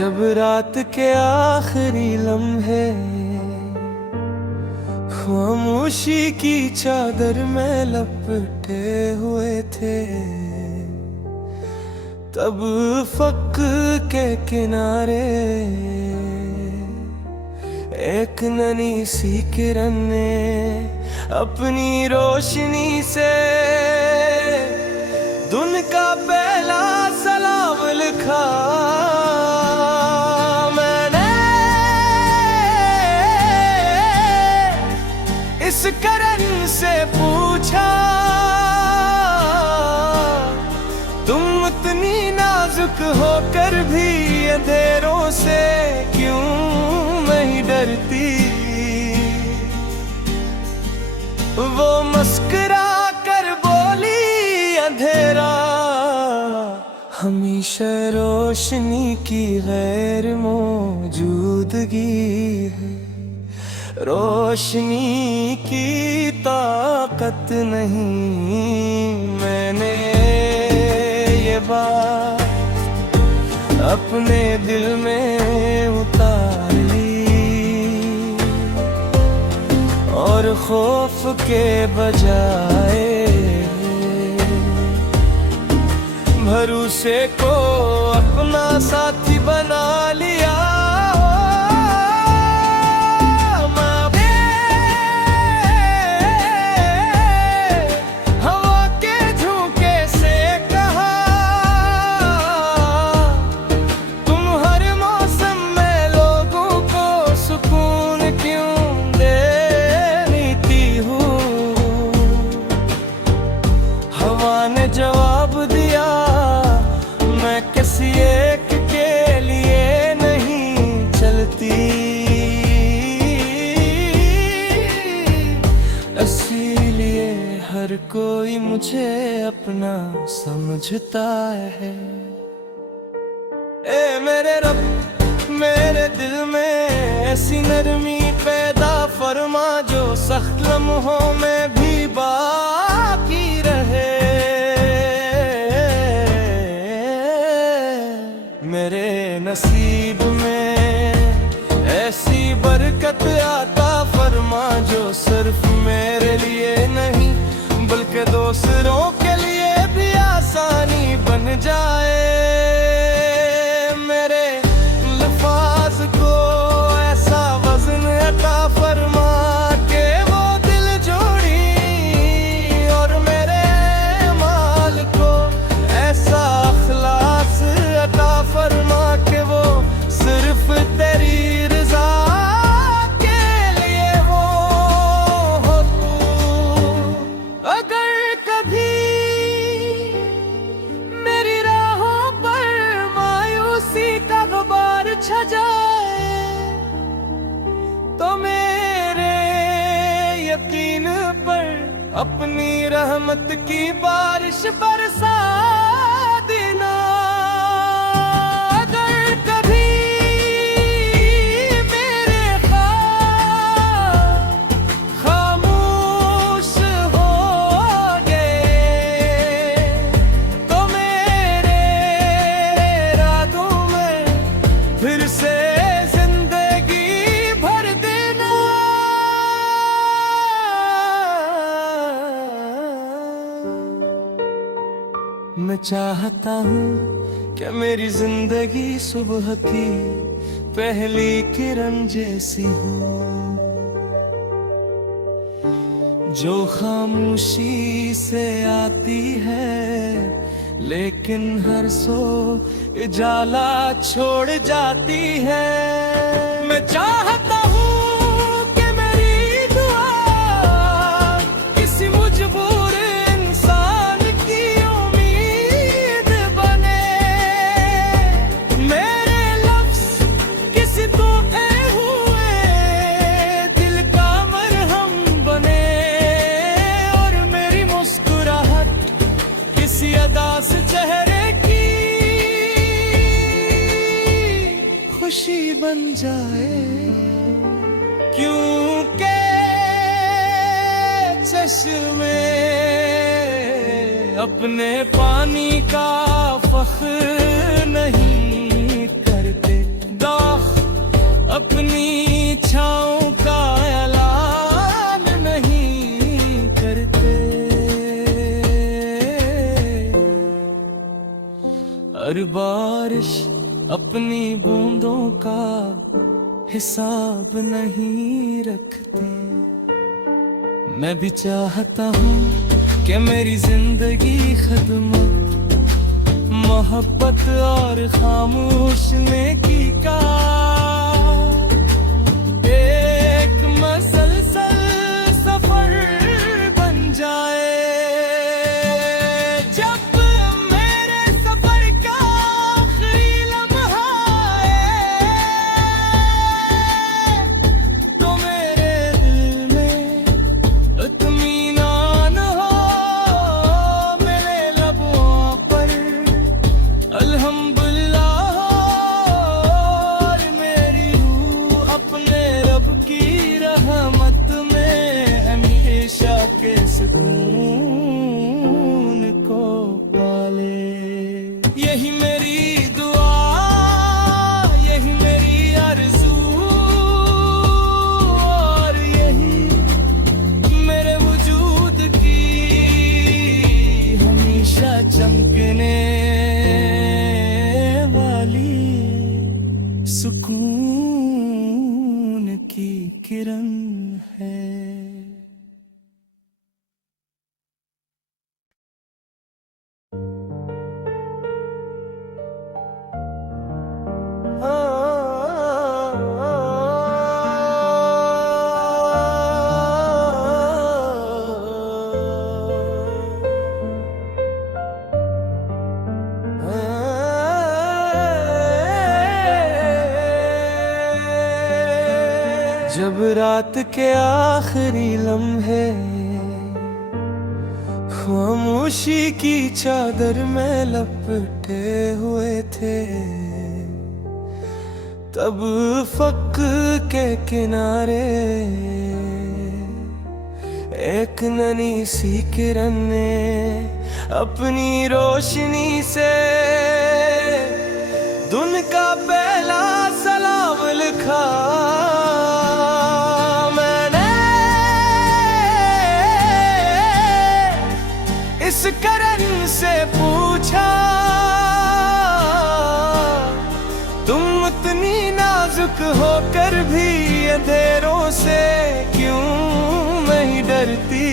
जब रात के आखिरी लम्हे खामोशी की चादर में लपटे हुए थे, तब फक के किनारे एक नन्ही सी किरण ने अपनी रोशनी से दुन का पहला सलाम लिखा। मैंने इस किरण से पूछा, तुम इतनी नाजुक होकर भी अंधेरों से क्यों नहीं डरती? वो मुस्कुरा कर बोली, अंधेरा हमेशा रोशनी की गैर मौजूदगी है। रोशनी की ताकत नहीं। मैंने ये बात अपने दिल में उतार ली और खौफ के बजाय भरोसे को अपना साथी बना लिया। हवा के झोंके से कहा, तुम हर मौसम में लोगों को सुकून क्यों देती हो? हवा ने जवाब दिया, मैं किसी एक के लिए नहीं चलती, इसीलिए हर कोई मुझे अपना समझता है। ए मेरे रब, मेरे दिल में ऐसी नरमी पैदा फरमा जो सख्त लम्हों में भी बाकी रहे। मेरे नसीब में ऐसी बरकत आता फरमा जो सिर्फ मेरे लिए नहीं बल्कि दूसरों के लिए भी आसानी बन जाए। मेरे लफ्ज़ को ऐसा वज़न अता फरमा के वो दिल जोड़ी, और मेरे माल को ऐसा अखलास अता फरमा के वो सिर्फ तेरी रज़ा के लिए वो हो तू। अगर कभी मेरी राहों पर मायूसी का गुबार छा जाए तो मेरे यकीन पर अपनी रहमत की बारिश बरसा देना। अगर कभी मेरे ख्वाब खामोश हो गए तो मेरे रातों में फिर से जिंदगी भर देना। मैं चाहता हूँ कि मेरी जिंदगी सुबह की पहली किरण जैसी हो, जो खामोशी से आती है लेकिन हर सो उजाला छोड़ जाती है। मैं चाहता हूँ कि मेरी दुआ किसी मजबूर इंसान की उम्मीद बने, मेरे लफ्ज़ किसी तोड़े हुए दिल का मरहम बने, और मेरी मुस्कुराहट किसी अदा से चेहरे की खुशी बन जाए। क्योंकि चश्मे अपने पानी का फख्र नहीं करते। अपनी इच्छाओं का ऐलान नहीं करते। हर बारिश अपनी बूंदों का हिसाब नहीं रखते। मैं भी चाहता हूँ कि मेरी जिंदगी खिदमत, मोहब्बत और खामोश नेकी का एक मसलसल सफर बन जाए। जब मेरे सफर का आखिरी लम्हा आए, तो मेरे दिल में इत्मीनान हो, मेरे लबों पर अल्हम्दुलिल्लाह और मेरी रूह अपने रब की रहमत में हमेशा के सुकून को पाले। यही मेरी दुआ, यही मेरी आरज़ू और यही मेरे वजूद की हमेशा चमकने सुकून की किरण है। जब रात के आखिरी लम्हे खामोशी की चादर में लपटे हुए थे, तब फक के किनारे एक नन्ही सी किरण ने अपनी रोशनी से दुन का पहला सलाम लिखा। इस करन से पूछा, तुम इतनी नाजुक होकर भी अंधेरों से क्यों नहीं डरती?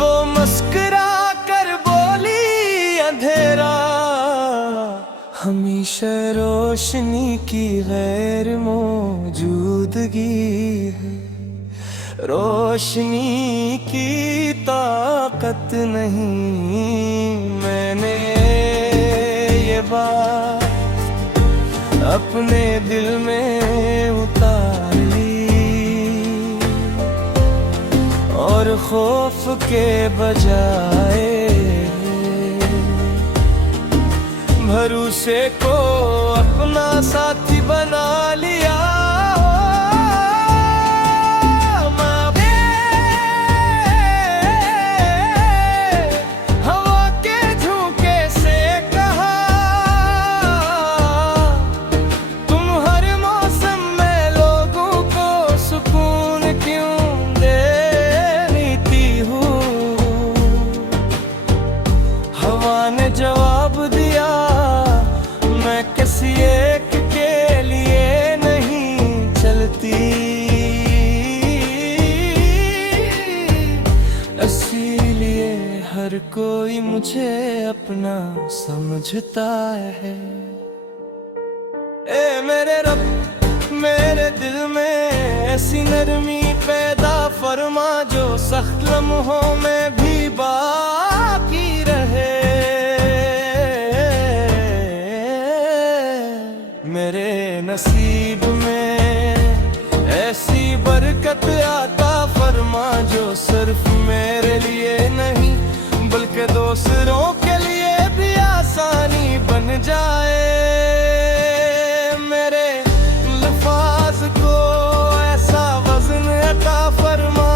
वो मुस्कुरा कर बोली, अंधेरा हमेशा रोशनी की गैर मौजूदगी है। रोशनी की ताकत नहीं। मैंने ये बात अपने दिल में उतार ली और खौफ के बजाय भरोसे को अपना साथी बना लिया। जवाब दिया, मैं किसी एक के लिए नहीं चलती। इसीलिए हर कोई मुझे अपना समझता है। ए मेरे रब, मेरे दिल में ऐसी नरमी पैदा फरमा जो सख्त लम्हों में भी बाकी रहे। मेरे नसीब में ऐसी बरकत आता फरमा जो सिर्फ मेरे लिए नहीं बल्कि दूसरों के लिए भी आसानी बन जाए। मेरे लफ्ज़ को ऐसा वज़न अता फरमा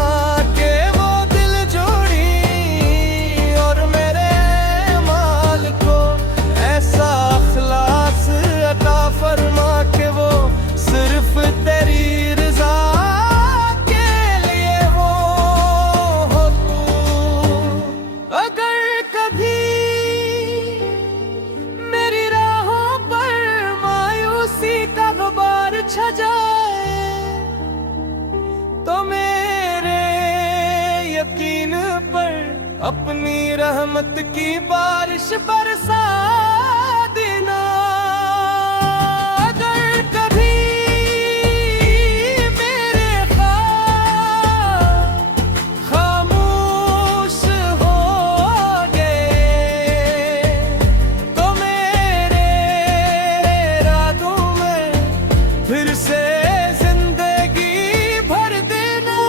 के वो दिल जोड़ी, और मेरे माल को ऐसा अखलास अता फरमा अपनी रहमत की बारिश बरसा देना। अगर कभी मेरे ख्वाब खामोश हो गए तो मेरे रातों में फिर से जिंदगी भर देना।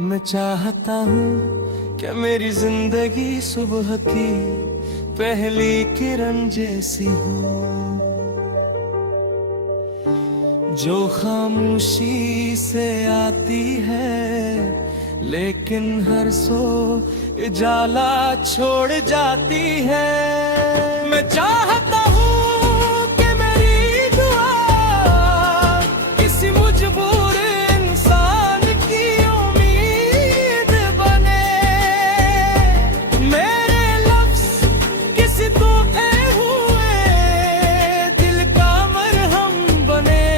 मैं चाहता हूँ कि मेरी जिंदगी सुबह की पहली किरण जैसी हो, जो खामोशी से आती है लेकिन हर सो उजाला छोड़ जाती है। मैं चाहता हूँ कि मेरी दुआ किसी मजबूर इंसान की उम्मीद बने, मेरे लफ्ज़ किसी तोड़े हुए दिल का मरहम बने,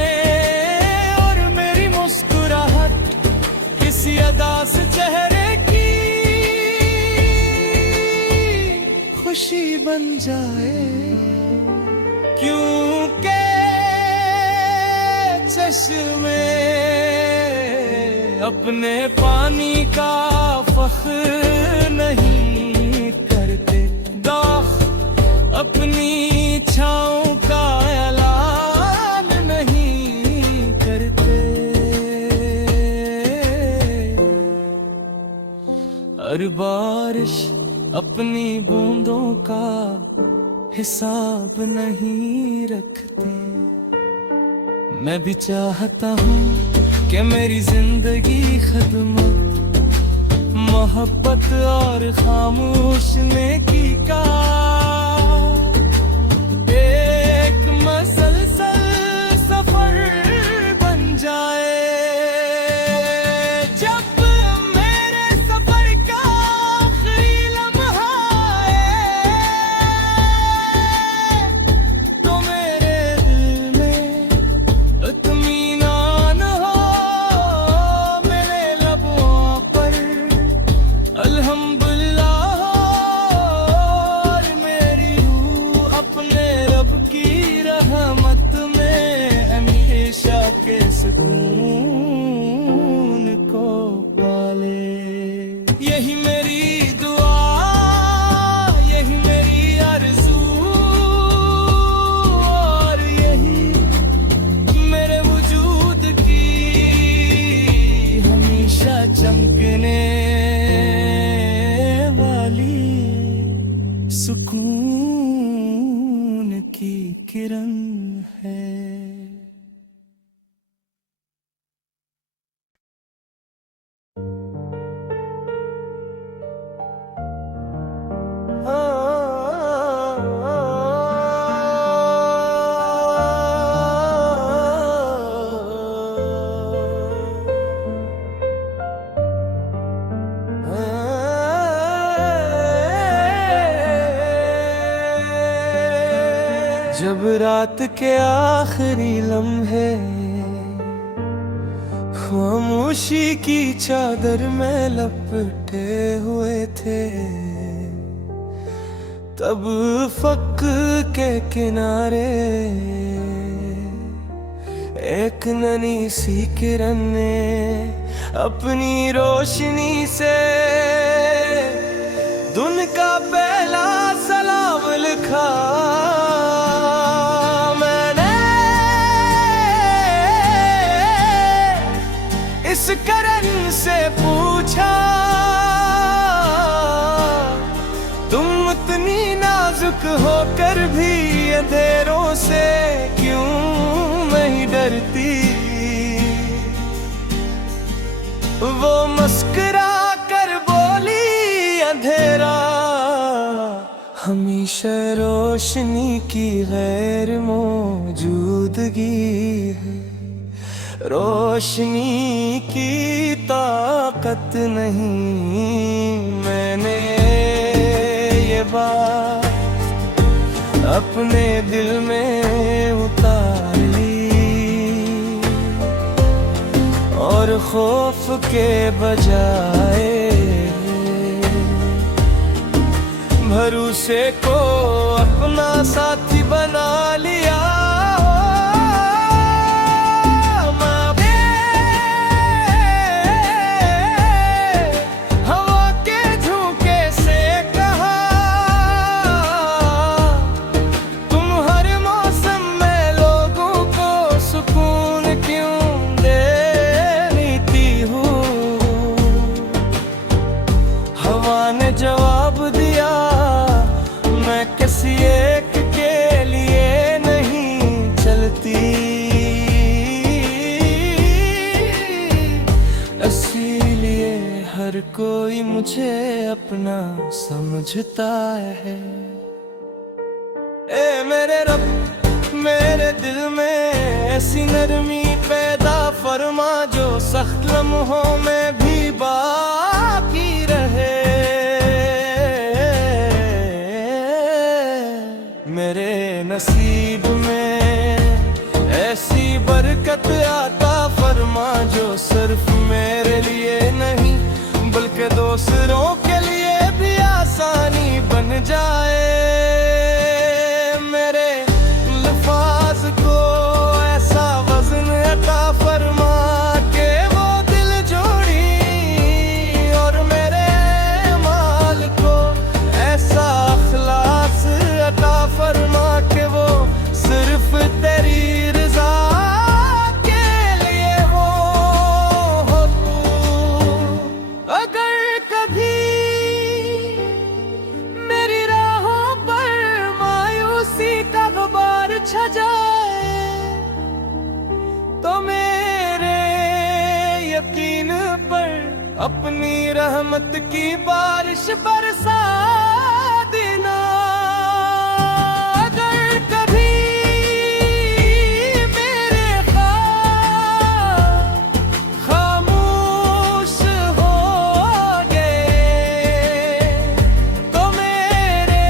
और मेरी मुस्कुराहट किसी अदा से चेहरे की खुशी बन जाए। क्योंकि चश्मे अपने पानी का फख्र नहीं करते, दाख अपनी छाँव का ऐलान नहीं करते। हर बारिश अपनी बूंदों का हिसाब नहीं रखते। मैं भी चाहता हूँ कि मेरी जिंदगी खिदमत, मोहब्बत और खामोश नेकी का एक मसलसल सफर बन जाए। सुकून को पाले, यही मेरी दुआ, यही मेरी आरज़ू, और यही मेरे वजूद की हमेशा चमकने वाली सुकून की किरण है। जब रात के आखिरी लम्हे खामोशी की चादर में लपटे हुए थे, तब फक के किनारे एक नन्ही सी किरण ने अपनी रोशनी से दुन का पहला सलाम लिखा। इस किरण से पूछा, तुम इतनी नाजुक होकर भी अंधेरों से क्यों नहीं डरती? वो मुस्कुरा कर बोली, अंधेरा हमेशा रोशनी की गैर मौजूदगी है। रोशनी की ताकत नहीं। मैंने ये बात अपने दिल में उतार ली। खौफ के बजाय भरोसे को अपना साथी बना लिया। हवा के झोंके से कहा तुम हर मौसम में लोगों को सुकून क्यों देती हो। हवा ने जवाब दिया मैं किसी एक के लिए नहीं चलती, इसीलिए हर कोई मुझे अपना समझता है। ए मेरे रब मेरे दिल में ऐसी नरमी पैदा फरमा जो सख्त लम्हों में भी बाकी रहे। मेरे नसीब में ऐसी बरकत आता फरमा जो सिर्फ मेरे लिए नहीं बल्कि दूसरों के लिए भी आसानी बन जाए। मेरे लफ्ज़ को ऐसा वज़न अता फरमा के वो दिल जोड़ी और मेरे माल को ऐसा अखलास अता फरमा के वो सिर्फ तेरी रज़ा के लिए हो तू। अगर कभी मेरी राहों पर मायूसी का गुबार छा जाए तो मेरे यकीन पर अपनी रहमत की बारिश बरसा देना। अगर कभी मेरे ख्वाब खामोश हो गए तो मेरे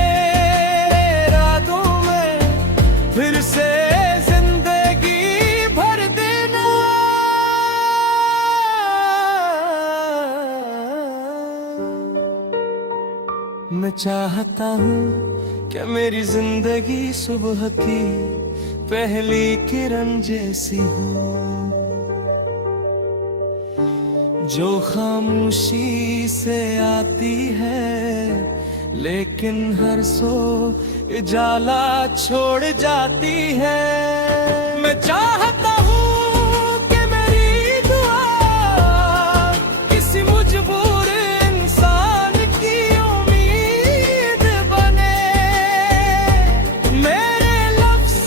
रातों में फिर से जिंदगी भर देना। मैं चाहता हूँ कि मेरी जिंदगी सुबह की पहली किरण जैसी हो जो खामोशी से आती है लेकिन हर सो उजाला छोड़ जाती है। मैं चाहता हूँ कि मेरी दुआ किसी मजबूर इंसान की उम्मीद बने। मेरे लफ्ज़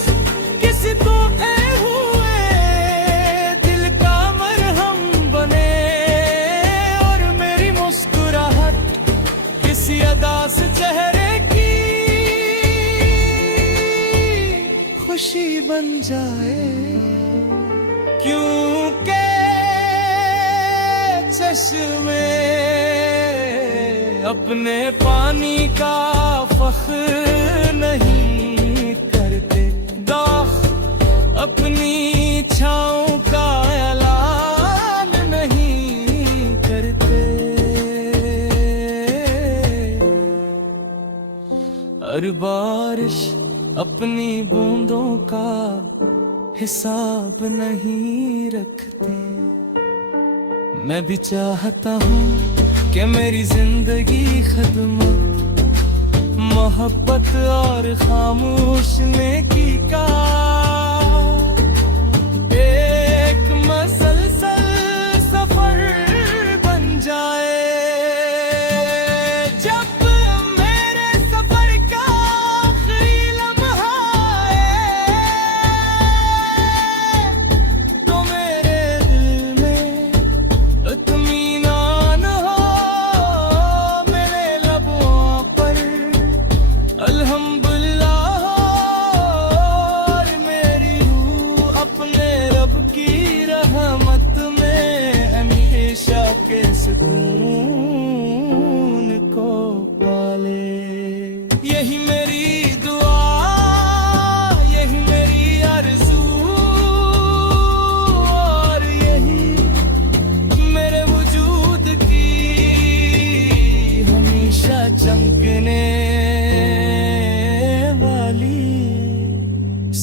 किसी तोहफे हुए दिल का मरहम बने और मेरी मुस्कुराहट किसी अदा से चेहरे की खुशी बन जाए। क्योंकि चश्मे अपने पानी का फख्र नहीं करते, दाख अपनी छाँव का ऐलान नहीं करते। हर बारिश अपनी बूंदों का हिसाब नहीं रखते। मैं भी चाहता हूँ कि मेरी जिंदगी खिदमत मोहब्बत और खामोश नेकी का एक मसलसल सफर बन जाए। जब मेरे सफर का आखिरी लम्हा आए तो मेरे दिल में इत्मीनान हो, मेरे लबों पर अल्हम्दुलिल्लाह हो।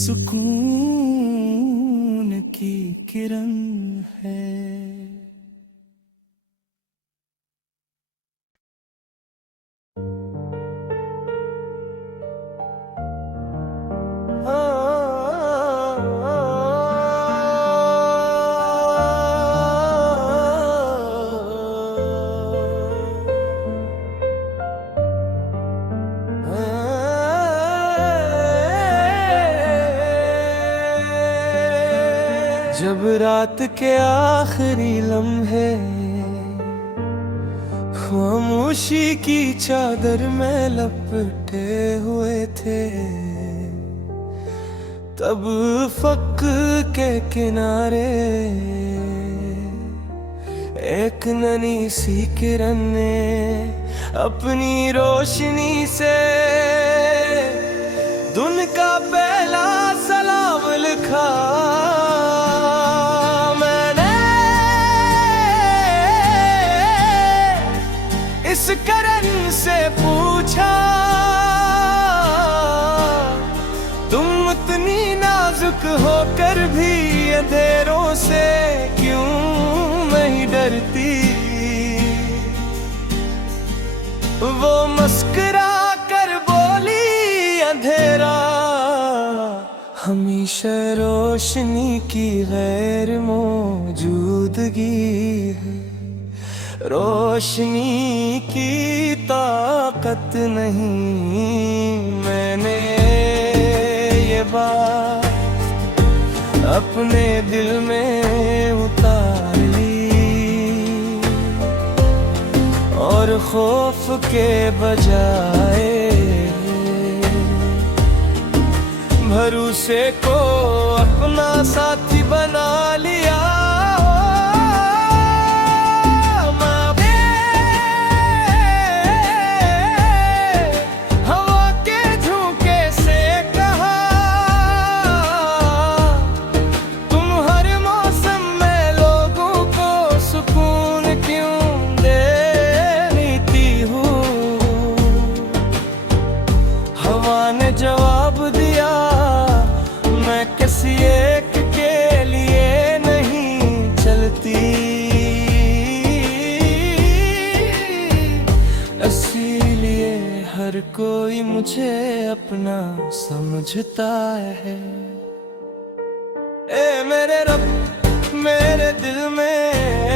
सुकून की किरण है। जब रात के आखिरी लम्हे खामोशी की चादर में लपटे हुए थे, तब फक के किनारे एक नन्ही सी किरण ने अपनी रोशनी से दुन का पहला सलाम लिखा। इस किरण से पूछा, तुम इतनी नाजुक होकर भी अंधेरों से क्यों नहीं डरती? वो मुस्कुरा कर बोली, अंधेरा हमेशा रोशनी की गैर मौजूदगी है। रोशनी की ताकत नहीं। मैंने ये बात अपने दिल में उतार ली और खौफ के बजाय भरोसे को अपना साथी बना लिया। जवाब दिया, मैं किसी एक के लिए नहीं चलती, इसीलिए हर कोई मुझे अपना समझता है। ए मेरे रब, मेरे दिल में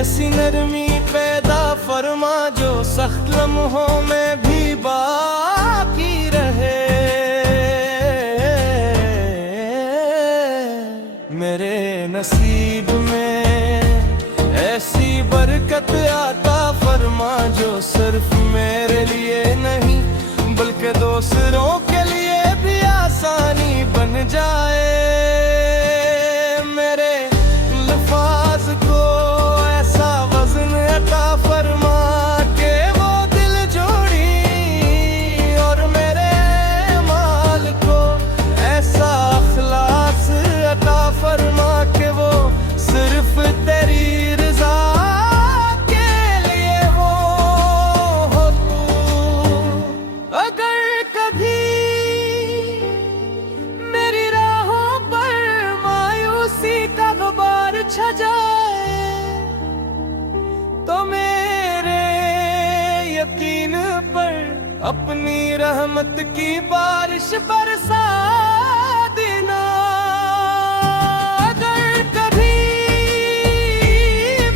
ऐसी नरमी पैदा फरमा जो सख्त लम्हों में भी बाकी रहे। मेरे नसीब में ऐसी बरकत आता फरमा जो सिर्फ मेरे लिए नहीं बल्कि दूसरों के लिए भी आसानी बन जाए। मेरे लफ्ज़ को ऐसा वज़न अता फरमा के वो दिल जोड़ी, और मेरे माल को ऐसा अखलास अता फरमा के वो सिर्फ तेरी रज़ा के लिए वो हो तू। अगर कभी मेरी राहों पर मायूसी का गुबार छा जाए तो मेरे यकीन पर अपनी रहमत की बारिश बरसा देना। अगर कभी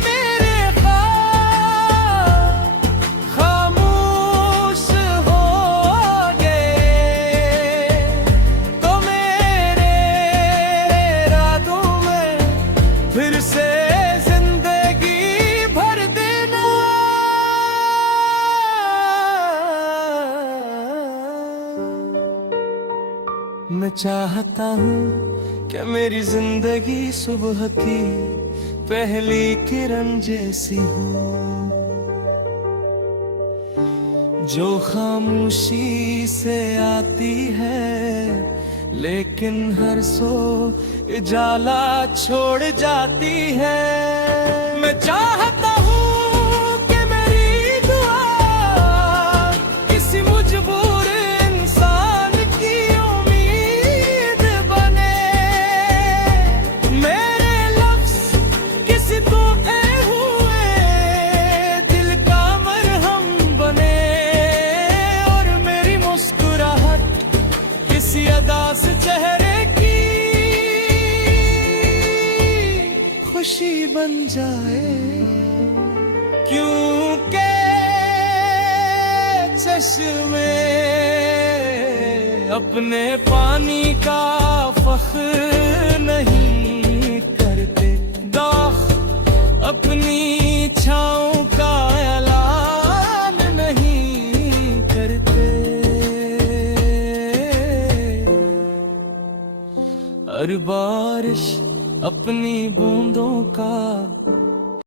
मेरे ख्वाब खामोश हो गए तो मेरे रातों में फिर से जिंदगी भर देना। मैं चाहता हूँ कि मेरी जिंदगी सुबह की पहली किरण जैसी हो, जो खामोशी से आती है लेकिन हर सो उजाला छोड़ जाती है। मैं चाहता हूँ कि मेरी दुआ किसी मजबूर इंसान की उम्मीद बने, उदास चेहरे की खुशी बन जाए, क्योंकि चश्मे अपने पानी का फख्र नहीं करते, दाख अपनी छाँव का ऐलान नहीं करते। हर बारिश अपनी बूंदों का